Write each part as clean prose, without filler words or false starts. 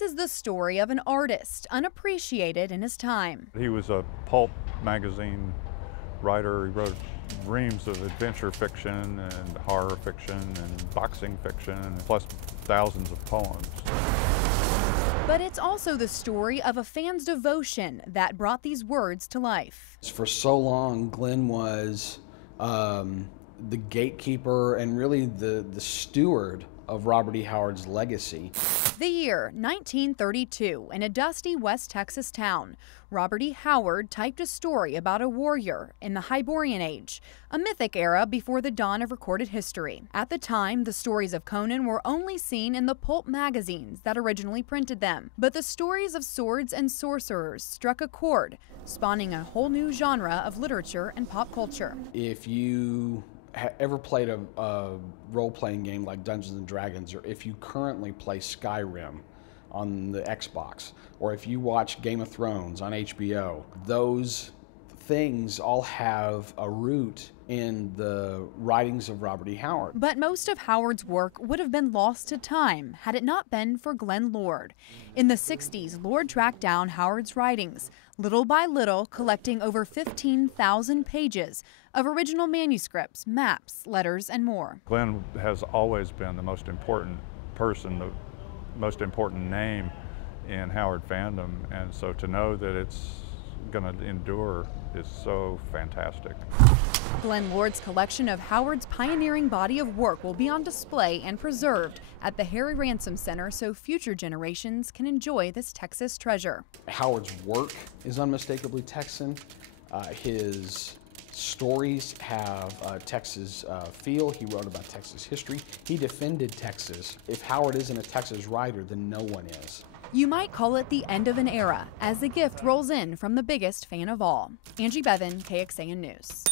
This is the story of an artist unappreciated in his time. He was a pulp magazine writer. He wrote reams of adventure fiction and horror fiction and boxing fiction, plus thousands of poems. But it's also the story of a fan's devotion that brought these words to life. For so long, Glenn was the gatekeeper and really the steward of Robert E. Howard's legacy. The year 1932, in a dusty West Texas town, Robert E. Howard typed a story about a warrior in the Hyborian Age, a mythic era before the dawn of recorded history. At the time, the stories of Conan were only seen in the pulp magazines that originally printed them. But the stories of swords and sorcerers struck a chord, spawning a whole new genre of literature and pop culture. If you ever played a role-playing game like Dungeons and Dragons, or if you currently play Skyrim on the Xbox, or if you watch Game of Thrones on HBO, those things all have a root in the writings of Robert E. Howard. But most of Howard's work would have been lost to time had it not been for Glenn Lord. In the 60s, Lord tracked down Howard's writings, little by little collecting over 15,000 pages of original manuscripts, maps, letters, and more. Glenn has always been the most important person, the most important name in Howard fandom, and so to know that it's going to endure is so fantastic. Glenn Lord's collection of Howard's pioneering body of work will be on display and preserved at the Harry Ransom Center so future generations can enjoy this Texas treasure. Howard's work is unmistakably Texan. His stories have Texas feel. He wrote about Texas history. He defended Texas. If Howard isn't a Texas writer, then no one is. You might call it the end of an era as the gift rolls in from the biggest fan of all. Angie Bevan, KXAN News.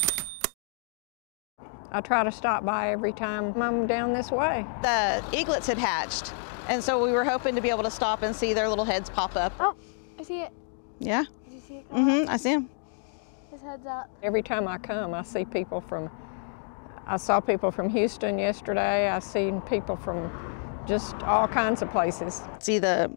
I try to stop by every time I'm down this way. The eaglets had hatched, and so we were hoping to be able to stop and see their little heads pop up. Oh, I see it. Yeah? Did you see it? I see him. His head's up. Every time I come, I see people I saw people from Houston yesterday. I've seen people from just all kinds of places. See the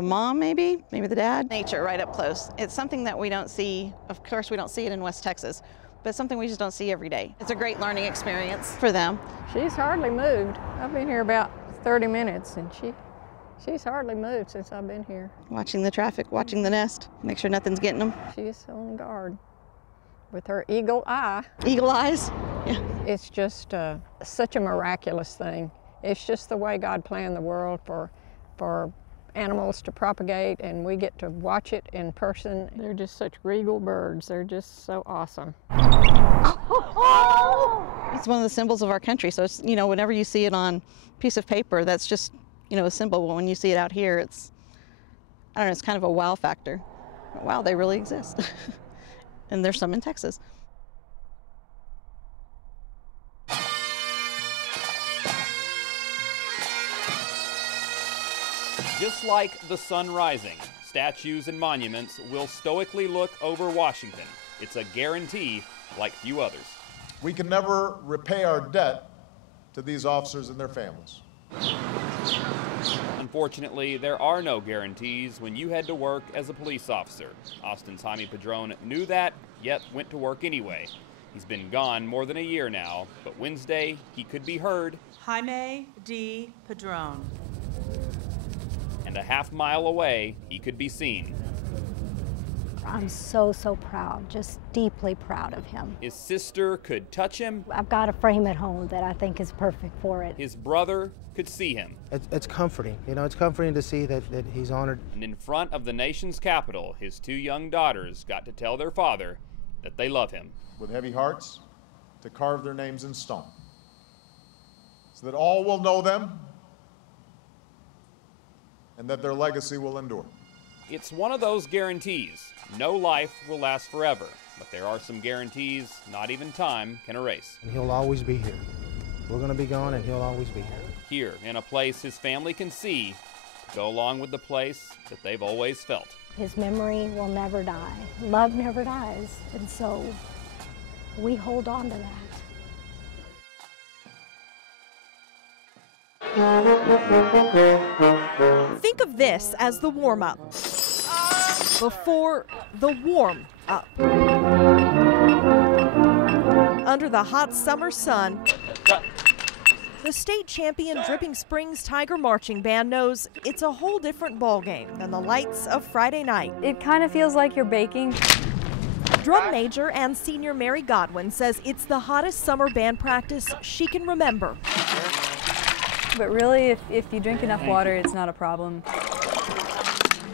mom maybe the dad? Nature right up close. It's something that we don't see, of course we don't see it in West Texas, but it's something we just don't see every day. It's a great learning experience for them. She's hardly moved. I've been here about 30 minutes and she's hardly moved since I've been here. Watching the traffic, watching the nest, make sure nothing's getting them. She's on guard with her eagle eye. Eagle eyes? Yeah. It's just such a miraculous thing. It's just the way God planned the world for animals to propagate, and we get to watch it in person. They're just such regal birds. They're just so awesome. It's one of the symbols of our country, so it's, whenever you see it on a piece of paper, that's just, a symbol. But when you see it out here, it's, I don't know, it's kind of a wow factor. Wow, they really exist. And there's some in Texas. Just like the sun rising, statues and monuments will stoically look over Washington. It's a guarantee like few others. We can never repay our debt to these officers and their families. Unfortunately, there are no guarantees when you head to work as a police officer. Austin's Jaime Padron knew that, yet went to work anyway. He's been gone more than a year now, but Wednesday he could be heard. Jaime D. Padron. And a half-mile away, he could be seen. I'm so proud, just deeply proud of him. His sister could touch him. I've got a frame at home that I think is perfect for it. His brother could see him. It's comforting, it's comforting to see that he's honored. And in front of the nation's capital, his two young daughters got to tell their father that they love him. With heavy hearts, to carve their names in stone, so that all will know them and that their legacy will endure. It's one of those guarantees. No life will last forever, but there are some guarantees not even time can erase. And he'll always be here. We're going to be gone and he'll always be here. Here, in a place his family can see, to go along with the place that they've always felt. His memory will never die. Love never dies, and so we hold on to that. Think of this as the warm-up before the warm-up. Under the hot summer sun, the state champion Dripping Springs Tiger Marching Band knows it's a whole different ballgame than the lights of Friday night. It kind of feels like you're baking. Drum major and senior Mary Godwin says it's the hottest summer band practice she can remember. But really, if you drink enough water, it's not a problem.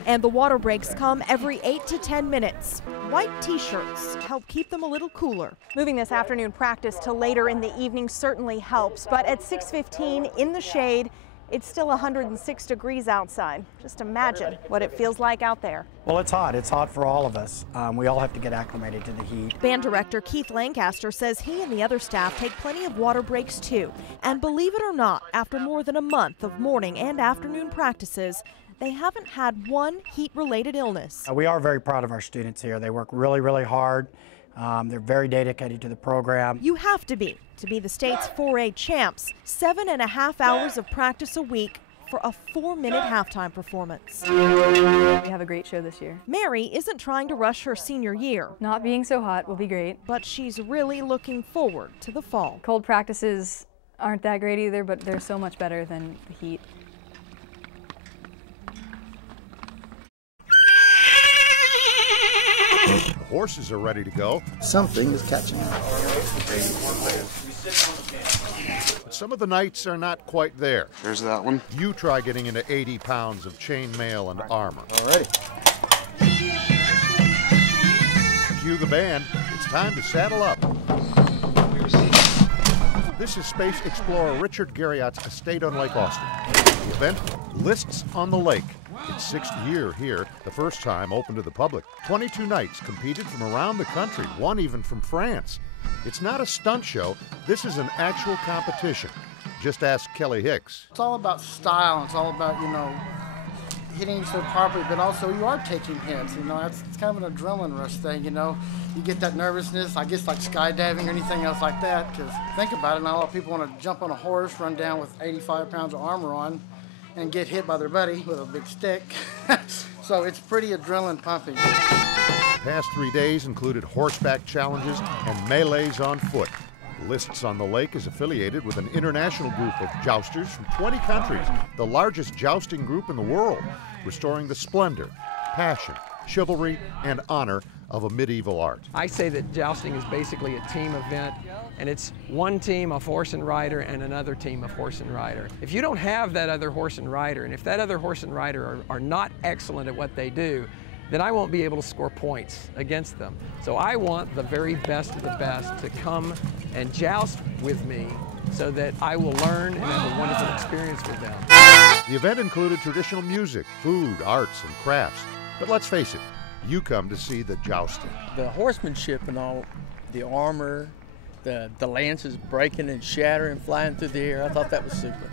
And the water breaks come every 8 to 10 minutes. White t-shirts help keep them a little cooler. Moving this afternoon practice to later in the evening certainly helps, but at 6:15 in the shade, it's still 106 degrees outside. Just imagine what it feels like out there. Well, it's hot. It's hot for all of us. We all have to get acclimated to the heat. Band director Keith Lancaster says he and the other staff take plenty of water breaks too. And believe it or not, after more than a month of morning and afternoon practices, they haven't had one heat-related illness. We are very proud of our students here. They work really, really hard. They're very dedicated to the program. You have to be the state's 4A champs. 7.5 hours of practice a week for a 4-minute halftime performance. We have a great show this year. Mary isn't trying to rush her senior year. Not being so hot will be great. But she's really looking forward to the fall. Cold practices aren't that great either, but they're so much better than the heat. The horses are ready to go. Something is catching them. But some of the nights are not quite there. There's that one. You try getting into 80 pounds of chainmail and armor. Alrighty. Cue the band. It's time to saddle up. This is Space Explorer Richard Garriott's estate on Lake Austin. The event, Lists on the Lake. Its 6th year here, the first time open to the public. 22 knights competed from around the country, one even from France. It's not a stunt show, this is an actual competition. Just ask Kelly Hicks. It's all about style, it's all about, hitting each other properly, but also you are taking hits, it's kind of an adrenaline rush thing, You get that nervousness, I guess like skydiving or anything else like that, because think about it, not a lot of people want to jump on a horse, run down with 85 pounds of armor on, and get hit by their buddy with a big stick. So it's pretty adrenaline pumping. The past 3 days included horseback challenges and melees on foot. Lists on the Lake is affiliated with an international group of jousters from 20 countries, the largest jousting group in the world, restoring the splendor, passion, chivalry, and honor of a medieval art. I say that jousting is basically a team event, and it's one team of horse and rider and another team of horse and rider. If you don't have that other horse and rider, and if that other horse and rider are not excellent at what they do, then I won't be able to score points against them. So I want the very best of the best to come and joust with me so that I will learn and have a wonderful experience with them. The event included traditional music, food, arts, and crafts. But let's face it, you come to see the jousting. The horsemanship and all, the armor, the lances breaking and shattering, flying through the air, I thought that was super.